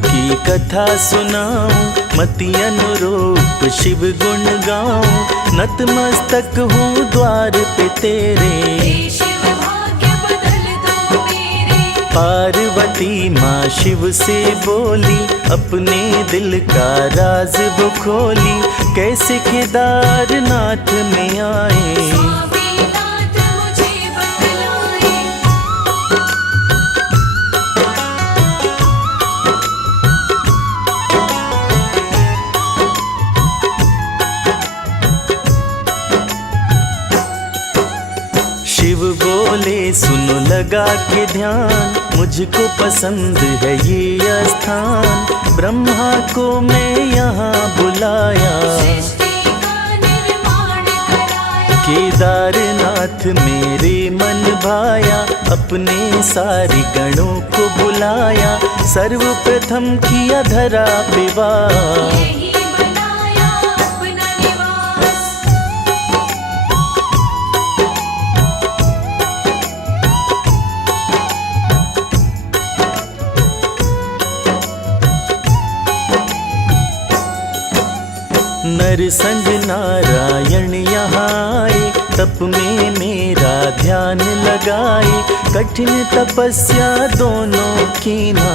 की कथा सुनाऊं, मति अनुरूप शिव गुण गाऊं। नतमस्तक हूँ द्वार पे तेरे, पार्वती माँ शिव से बोली, अपने दिल का राज वो खोली। कैसे केदारनाथ में आए, शिव बोले सुनो लगा के ध्यान, मुझको पसंद है ये स्थान। ब्रह्मा को मैं यहाँ बुलाया, केदारनाथ मेरे मन भाया। अपने सारी गणों को बुलाया, सर्वप्रथम किया धरा पे वास। नरसंग नारायण यहाँ आए, तप में मेरा ध्यान लगाए। कठिन तपस्या दोनों की ना,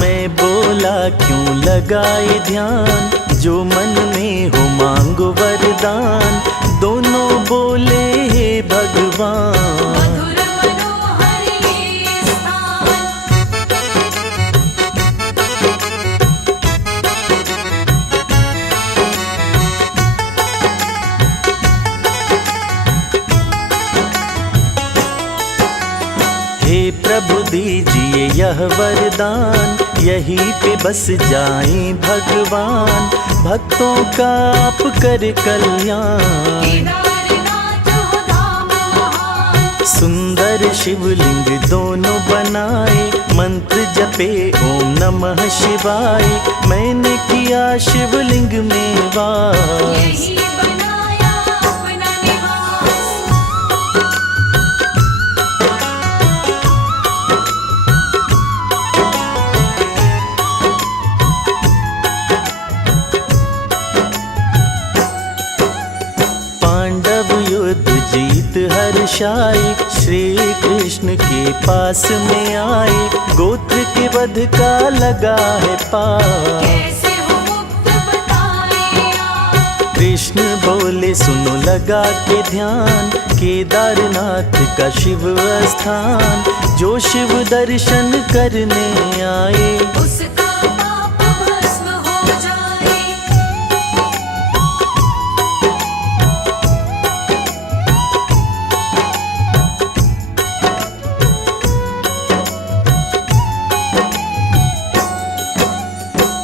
मैं बोला क्यों लगाए ध्यान। जो मन में हो मांगो वरदान, दोनों बोले हे भगवान। हे प्रभु दीजिए यह वरदान, यहीं पे बस जाएं भगवान। भक्तों का आप कर कल्याण, सुंदर शिवलिंग दोनों बनाए। मंत्र जपे ओम नमः शिवाय, मैंने किया शिवलिंग में वास। जीत हर्षाई, श्री कृष्ण के पास में आए। गोत्र के वध का लगा है पास, कृष्ण बोले सुनो लगा के ध्यान। केदारनाथ का शिव स्थान, जो शिव दर्शन करने आए, उसका पाप भस्म हो जाए।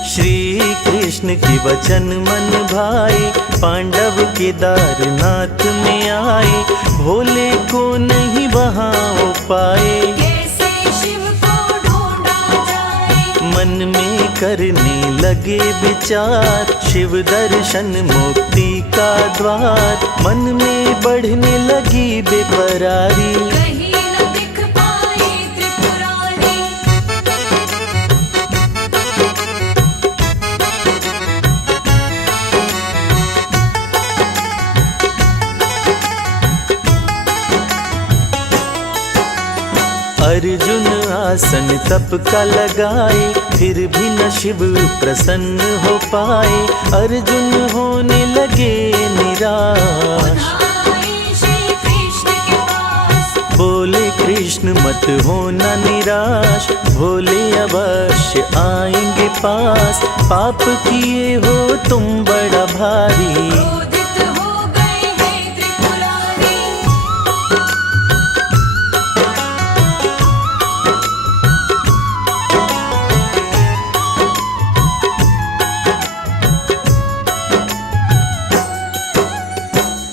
श्री कृष्ण के वचन मन भाए, पांडव केदारनाथ में आए। भोले को नहीं वहाँ पाए, कैसे शिव को ढूंढा जाए। मन में करने लगे विचार, शिव दर्शन मुक्ति का द्वार। मन में बढ़ने लगी बेकरारी, अर्जुन आसन तप का लगाए, फिर भी न शिव प्रसन्न हो पाए। अर्जुन होने लगे निराश, बोले कृष्ण मत होना निराश। भोले अवश्य आएंगे पास, पाप किए हो तुम बड़ा भारी।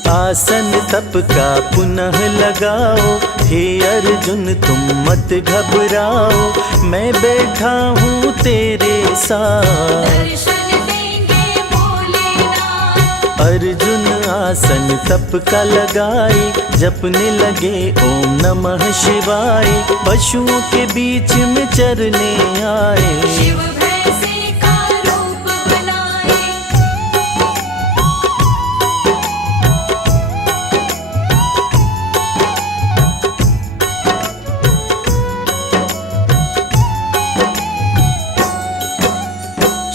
आसन तप का पुनः लगाओ, हे अर्जुन तुम मत घबराओ। मैं बैठा हूँ तेरे साथ, अर्जुन सिंहासन तप का लगाए, जपने लगे ओम नमः शिवाय। पशुओं के बीच में चरने आए, शिव भैंसे का रूप बनाए।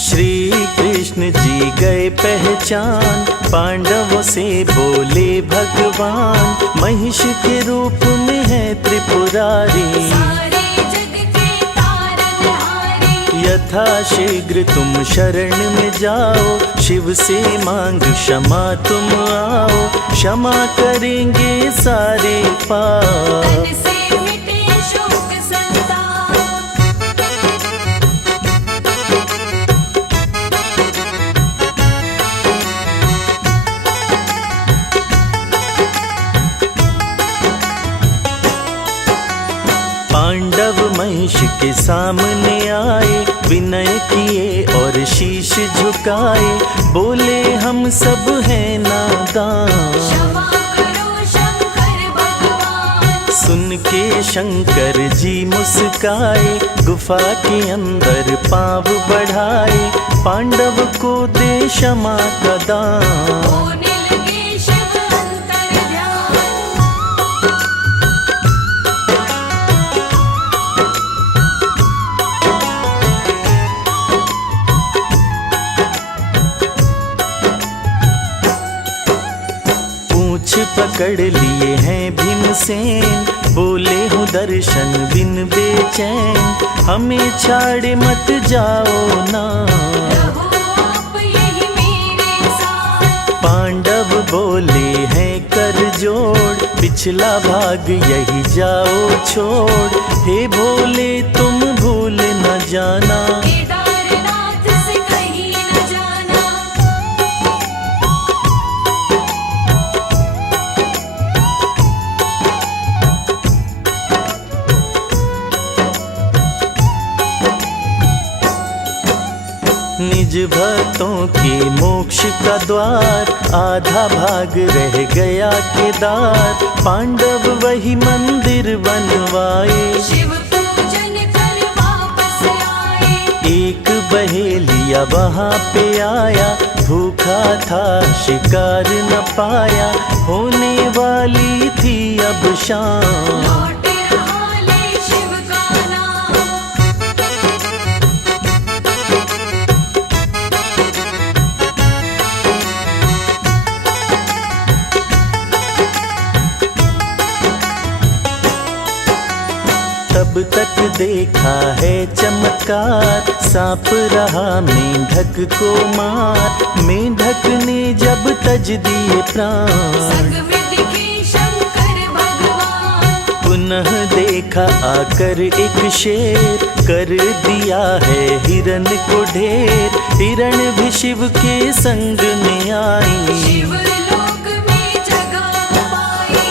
श्री कृष्ण जी गए पहचान, पांडवों से बोले भगवान। महिष के रूप में है त्रिपुरारी, सारे जग के तारनहारी। यथा शीघ्र तुम शरण में जाओ, शिव से मांग क्षमा तुम आओ। क्षमा करेंगे सारे पाप, तन से मिटे शोक संताप। पांडव महिष के सामने आए, विनय किए और शीश झुकाए। बोले हम सब हैं नादान, क्षमा करो शंकर भगवान। सुन के शंकर जी मुस्काए। गुफा के अंदर पाँव बढ़ाए, पांडव को दे क्षमा का दान। होने लगे शिव अंतर्ध्यान। पूंछ पकड़ लिए हैं भीमसेन, बोले हूँ दर्शन बिन बेचैन। हमें छाड़े मत जाओ ना, रहो आप यही मेरे साथ। पांडव बोले हैं कर जोड़। पिछला भाग यही जाओ छोड़, हे भोले तुम भूल न जाना। केदारनाथ से कहीं न जाना। निज भक्तों के मोक्ष का द्वार, आधा भाग रह गया केदार। पांडव वही मंदिर बनवाए, शिव पूजन कर वापस आए। एक बहेलिया वहाँ पे आया। भूखा था शिकार न पाया, होने वाली थी अब शाम। लौट रहा ले शिव का नाम। तब तक देखा है चमत्कार, सांप रहा मेंढक को मार। मेंढक ने जब तज दिए प्राण, संग में दिखे शंकर भगवान। पुनः देखा आकर एक शेर, कर दिया है हिरन को ढेर। हिरन भी शिव के संग में आई, शिव लोक में जगह पाई।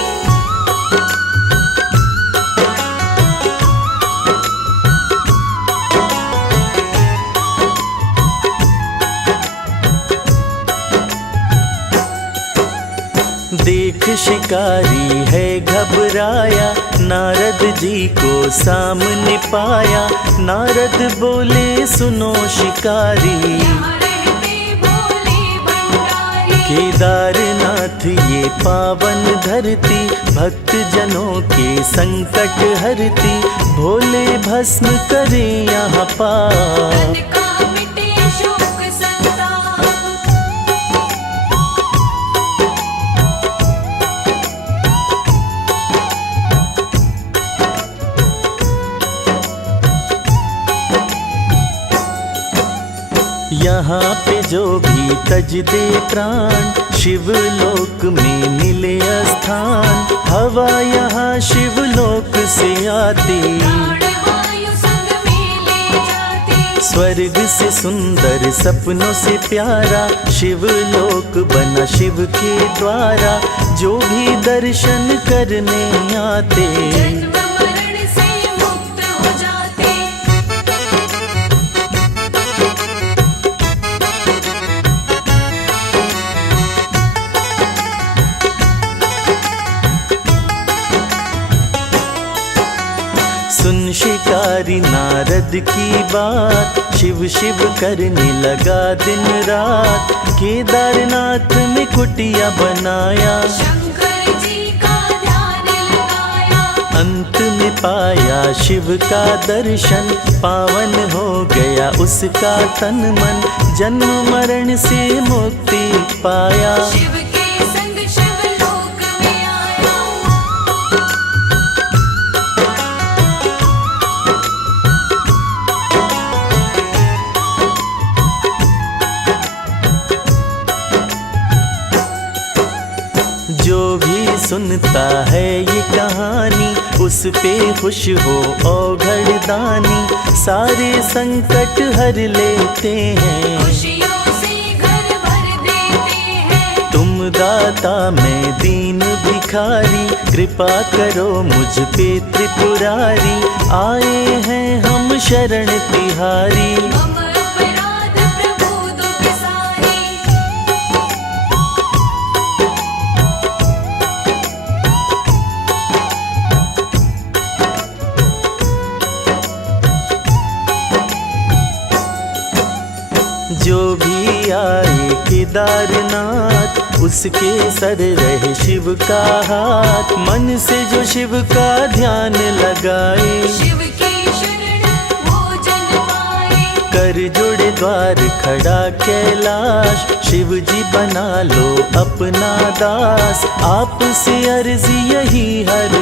देख शिकारी है घबराया, नारद जी को सामने पाया। नारद बोले सुनो शिकारी, यहाँ रहते भोले भंडारी। केदारनाथ ये पावन धरती, भक्त जनों के संकट हरती। भोले भस्म करे यहाँ पाप, तन का मिटे शोक संताप। यहाँ पे जो भी तज दे प्राण, शिवलोक में मिले स्थान। हवा यहाँ शिवलोक से आती, प्राण वायु संग में ले जाती। स्वर्ग से सुंदर सपनों से प्यारा, शिवलोक बना शिव के द्वारा। जो भी दर्शन करने आते, जन्म मरण से मुक्त हो जाते। विचारी नारद की बात, शिव शिव करने लगा दिन रात। केदारनाथ में कुटिया बनाया, शंकर जी का ध्यान लगाया। अंत में पाया शिव का दर्शन, पावन हो गया उसका तन मन। जन्म मरण से मुक्ति पाया, शिव के संग शिवलोक में आया। जो भी सुनता है ये कहानी, उस पे खुश हो औघड़ दानी। सारे संकट हर लेते हैं, खुशियों से घर भर देते हैं। तुम दाता मैं दीन भिखारी, कृपा करो मुझ पे त्रिपुरारी। आए हैं हम शरण तिहारी, मम अपराध प्रभु दुख सारी। जो भी आए केदारनाथ, उसके सर रहे शिव का हाथ। मन से जो शिव का ध्यान लगाए, शिव की शरण भोजन पाए। कर जोड़े द्वार खड़ा कैलाश, शिव जी बना लो अपना दास। आपसे अर्जी यही हर